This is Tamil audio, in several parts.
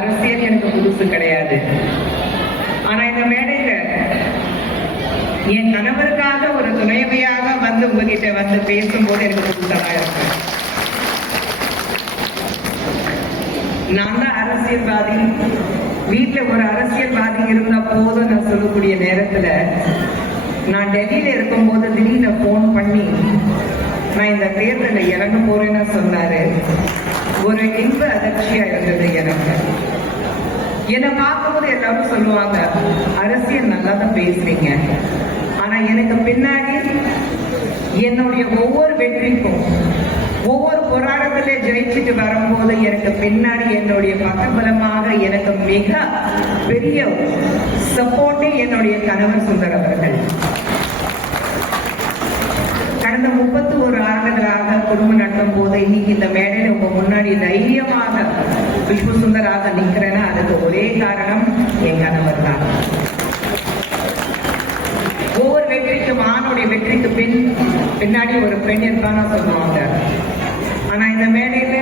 அரசியல் எனக்கு புதுசு கிடையாது. ஆனா இந்த மேடையில என் கணவருக்காக ஒரு துணைவியாக வந்து உங்ககிட்ட வந்து பேசும்போது எனக்கு புதுசாக இருக்கு. நான் தான் அரசியல்வாதி, வீட்டுல ஒரு அரசியல்வாதி இருந்த போதும் நான் சொல்லக்கூடிய நேரத்துல நான் டெல்லியில இருக்கும்போது திடீர்னு போன் பண்ணி நான் இந்த தேர்தலில் இறங்க போறேன்னு சொன்னாரு. ஒரு இன்ப அதிர்ச்சியா இருந்தது எனக்கு. என்னை பார்க்கும்போது எல்லாரும் சொல்லுவாங்க, அரசியல் நல்லா தான் பேசுறீங்க, ஆனா எனக்கு பின்னாடி என்னுடைய ஒவ்வொரு வெற்றிக்கும் ஒவ்வொரு போராட்டத்திலே ஜெயிச்சுட்டு வரும்போது எனக்கு பின்னாடி என்னுடைய பக்கபலமாக எனக்கு மிக பெரிய சப்போர்ட்டே என்னுடைய கணவர் சுந்தர் அவர்கள். கடந்த 31 ஆண்டுகளாக குடும்பம் நடத்தும் போது இன்னைக்கு இந்த மேடையில உங்க முன்னாடி தைரியமாக விஸ்வ சுந்தராக நிக்கிறேன்னா அதுக்கு ஒரே காரணம் என் கணவர் தான். ஒவ்வொரு வெற்றிக்கும் ஆணுடைய வெற்றிக்கு பின்னாடி ஒரு பெண் இருப்பான்னு சொல்லுவாங்க. ஆனா இந்த மேடையில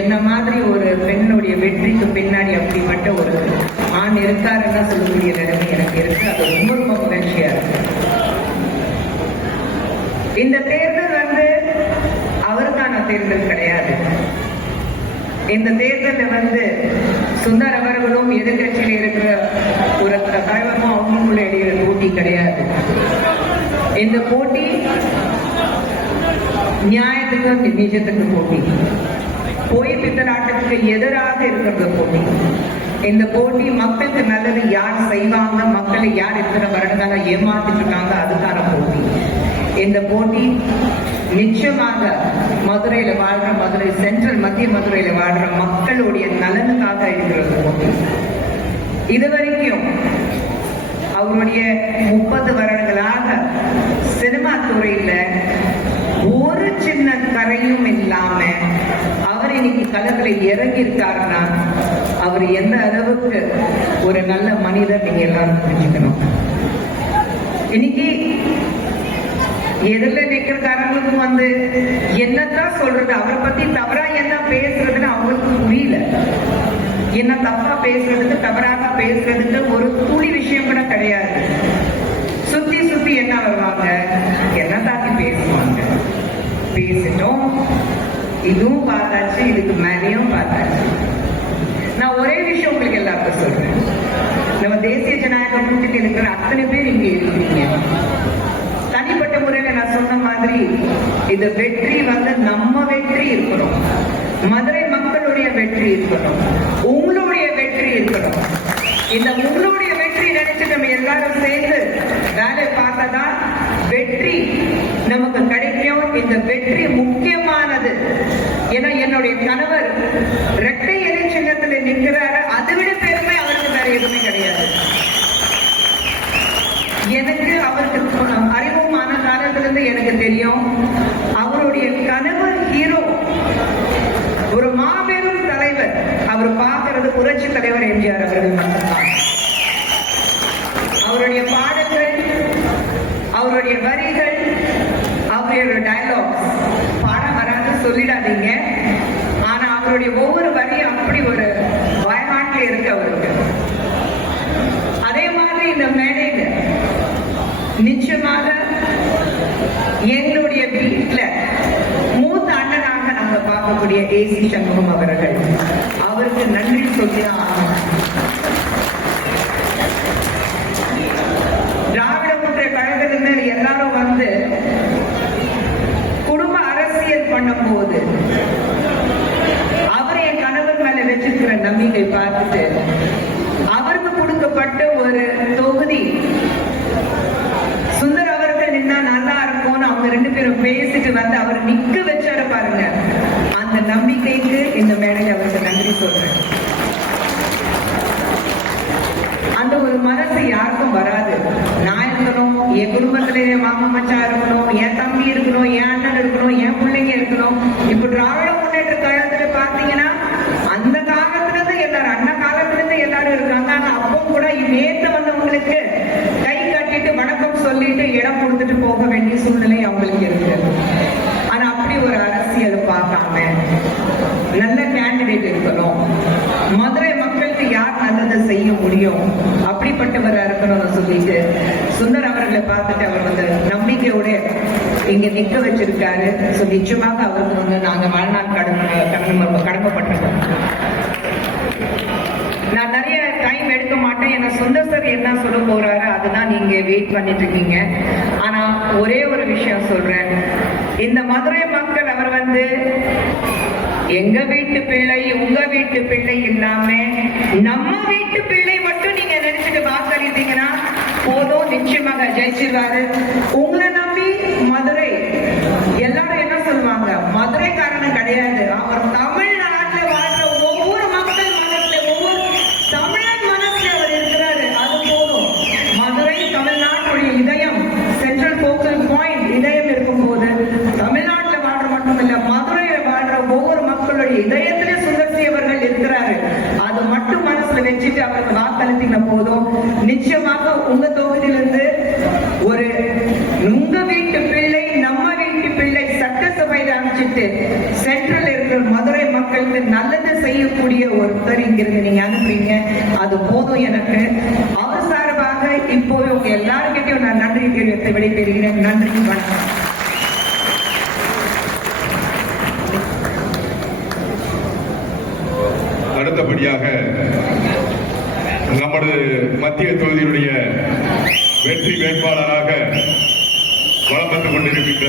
என்ன மாதிரி ஒரு பெண்ணுடைய வெற்றிக்கு பின்னாடி அப்படிப்பட்ட ஒரு ஆண் இருக்காருன்னா சொல்லக்கூடிய நிலைமை எனக்கு இருக்கு. அது ரொம்ப ரொம்ப மகிழ்ச்சியா இருக்கு. இந்த தேர்தல் வந்து அவருக்கான தேர்தல் கிடையாது. இந்த தேர்தலில் வந்து சுந்தர் அவர்களும் எதிர்கட்சியில் இருக்கிற ஒரு தலைவரும் அவங்களுக்குள்ள இடையில போட்டி கிடையாது. இந்த போட்டி நியாயத்துக்கு நிஜத்துக்கு போட்டி, போய் பித்தலாட்டத்துக்கு எதிராக இருக்கிறது போட்டி. இந்த போட்டி மக்களுக்கு நல்லது யார் செய்வாங்க, மக்களை யார் இத்தனை வருடங்களாக ஏமாத்திட்டு இருக்காங்க, அதுக்கான போட்டி. இந்த போட்டி நிச்சயமாக மதுரையில வாழ்ற, மதுரை சென்ட்ரல் மத்திய மதுரையில வாழ்ற மக்களுடைய நலனுக்காக இருக்கிறது போட்டி. இதுவரைக்கும் அவருடைய 30 வருடங்களாக சினிமா துறையில ஒரு சின்ன கரையும் இல்லாம அவர் இன்னைக்கு களத்துல இறங்கி இருக்காருன்னா அவர் எந்த அளவுக்கு ஒரு நல்ல மனிதர் நீங்க எல்லாரும் புரிஞ்சுக்கணும். இன்னைக்கு எதிரில் நிற்கிறக்காரங்களுக்கும் வந்து என்னத்தான் சொல்றது, அவரை பத்தி தவறா என்ன பேசுறதுன்னு அவங்களுக்கு புரியல. என்ன தப்பா பேசுறதுக்கு தவறாக பேசுறதுக்கு ஒரு துளி விஷயம் கூட கிடையாது. சுத்தி சுத்தி என்ன வருவாங்க, என்ன தாக்கி பேசுவாங்க. பேசிட்டோம், இதுவும் பார்த்தாச்சு, இதுக்கு மேலேயும் பார்த்தாச்சு. நான் ஒரே விஷயம் உங்களுக்கு எல்லாருக்கும் சொல்றேன், நம்ம தேசிய ஜனநாயக கூட்டத்தில் இருக்கிற அத்தனை பேர் இங்க இருக்கிறீங்க. தனிப்பட்ட முறையில நான் சொன்ன மாதிரி இந்த வெற்றி வந்து நம்ம வெற்றி இருக்கணும், மதுரை மக்களுடைய வெற்றி இருக்கணும், உங்களுடைய வெற்றி இருக்கணும். இந்த உங்களுடைய வெற்றி நினைச்சு நம்ம எல்லாரும் சேர்ந்து வேலை பார்த்ததான் வெற்றி நமக்கு கிடைக்கும். இந்த வெற்றி முக்கியமானது. ஏன்னா என்னுடைய கணவர் இரட்டை இலை சின்னத்தில் நிற்கிறாரு, அதை விட பெருமை அவருக்கு வேற எதுவுமே கிடையாது. எனக்கு அவருக்கு அறிமுகமான காலத்திலிருந்து எனக்கு தெரியும், அவருடைய கணவர் ஹீரோ, ஒரு மாபெரும் தலைவர். அவர் பார்க்கிறது புரட்சி தலைவர் எம்ஜிஆர் அவர்கள் மட்டும்தான். அவருடைய பாடல்கள், அவருடைய வரிகள், அவருடைய டயலாக்ஸ் பாட வராது சொல்லிடாதீங்க. ஆனா அவருடைய ஒவ்வொரு வரியும் அப்படி ஒரு பயமாட்டில் இருக்கு அவருக்கு. அதே மாதிரி இந்த மேடையில நிச்சயமாக எங்களுடைய வீட்டுல மூத்த அண்ணனாக நாங்க பார்க்கக்கூடிய ஏசி சண்முகம் அவர்கள், அவருக்கு நன்றி சொல்லிதான் ஆகணும். திராவிட முன்னேற்ற கழகத்தினர் எல்லாரும் வந்து குடும்ப அரசியல் பண்ணும் போது அவர் என் கணவர் மேல வச்சிருக்கிற நம்பிக்கை பார்த்துட்டு அவருக்கு கொடுக்கப்பட்ட ஒரு தொகுதி சுந்தர் அவர்கள் நின்னா நல்லா இருக்கும்னு அவங்க 2 பேரும் பேசிட்டு வந்து அவர் நிக்க வச்சாரு பாருங்க. அந்த நம்பிக்கைக்கு இந்த மேடையில் அவருக்கு நன்றி சொல்றேன். அந்த ஒரு மனசு யாருக்கும் வராது. நான் இருக்கணும், என் குடும்பத்திலே மாமா மச்சா இருக்கணும், என் தம்பி இருக்கணும், என் அண்ணன் இருக்கணும், என் பிள்ளைங்க இருக்கணும். இப்ப திராவிட முன்னேற்ற கழகத்துல பாத்தீங்கன்னா அந்த காலத்துல இருந்து எல்லாரும், அண்ணன் காலத்துல இருந்து எல்லாரும் இருக்காங்க. ஆனா அப்போ கூட நேற்று வந்தவங்களுக்கு கை கட்டிட்டு வணக்கம் சொல்லிட்டு இடம் கொடுத்துட்டு போக வேண்டிய சூழ்நிலை அவங்களுக்கு இருக்கு. ஆனா அப்படி ஒரு அரசியல் பார்க்காம நல்ல கேண்டிடேட் இருக்கணும். மதுரை மக்கள் நல்லதை செய்ய முடியும், அப்படிப்பட்டவரா இருக்கணும்னு சொல்லிட்டு சுந்தர் அவர்களை பார்த்துட்டு அவர் வந்து நம்பிக்கையோட இங்க நிக்க வச்சிருக்காரு. நிச்சயமாக அவருக்கு வந்து நாங்க வாழ்நாள் கடமைப்பட்டிருக்கோம். நான் நிறைய டைம் எடுக்க மாட்டேன். ஏன்னா சுந்தர் சார் என்ன சொல்ல போறாரு அதுதான் நீங்க வெயிட் பண்ணிட்டு இருக்கீங்க. ஆனா ஒரே ஒரு விஷயம் சொல்றேன். இந்த மதுரை மக்கள் அவர் வந்து எங்க வீட்டு பிள்ளை உங்க வீட்டு பிள்ளை இல்லாம நம்ம வீட்டு பிள்ளை மட்டும் நீங்க நினைச்சிட்டு வாக்களித்தீங்கன்னா போதும், நிச்சயமாக ஜெயிச்சிருவாரு. உங்களை நம்பி மதுரை எல்லாரும் என்ன சொல்லுவாங்க, மதுரைக்காரன் கிடையாது, அவர் தமிழ்நாட்டில் வாழ்ற ஒவ்வொரு மக்கள் மனசுல ஒவ்வொரு தமிழன் மனசுல அவர் இருக்கிறாரு. அது போதும். மதுரை தமிழ்நாட்டுடைய இதயம், சென்ட்ரல் போக்கல் பாயிண்ட் இதயம் இருக்கும் போது தமிழ்நாட்டில் வாழ்ற மட்டும் இல்ல, மதுரையில வாழ்ற ஒவ்வொரு மக்களுடைய இதயத்திலே சுந்தர் சி அவர்கள் இருக்கிறாரு. அது மட்டும் மனசுல வச்சுட்டு அவருக்கு வாக்களித்தீங்க போதும், நிச்சயமாக உங்க தொகுதியிலிருந்து ஒரு உங்க வீட்டு பிள்ளை நம்ம வீட்டு பிள்ளை சட்டசபையில அனுப்பிச்சிட்டு சென்ட்ரல் இருக்கிற மதுரை மக்களுக்கு நல்லது செய்யக்கூடிய ஒருத்தர் இங்கிருந்து நீங்க அனுப்புறீங்க. அது போதும் எனக்கு. அவர் சார்பாக இப்போ உங்க எல்லாருக்கிட்டையும் நான் நன்றி தெரிவித்து விடைபெறுகிறேன். நன்றி, வணக்கம். அடுத்தபடியாக நமது மத்திய தொகுதியினுடைய வெற்றி வேட்பாளராக வலம் வந்து கொண்டிருக்கின்ற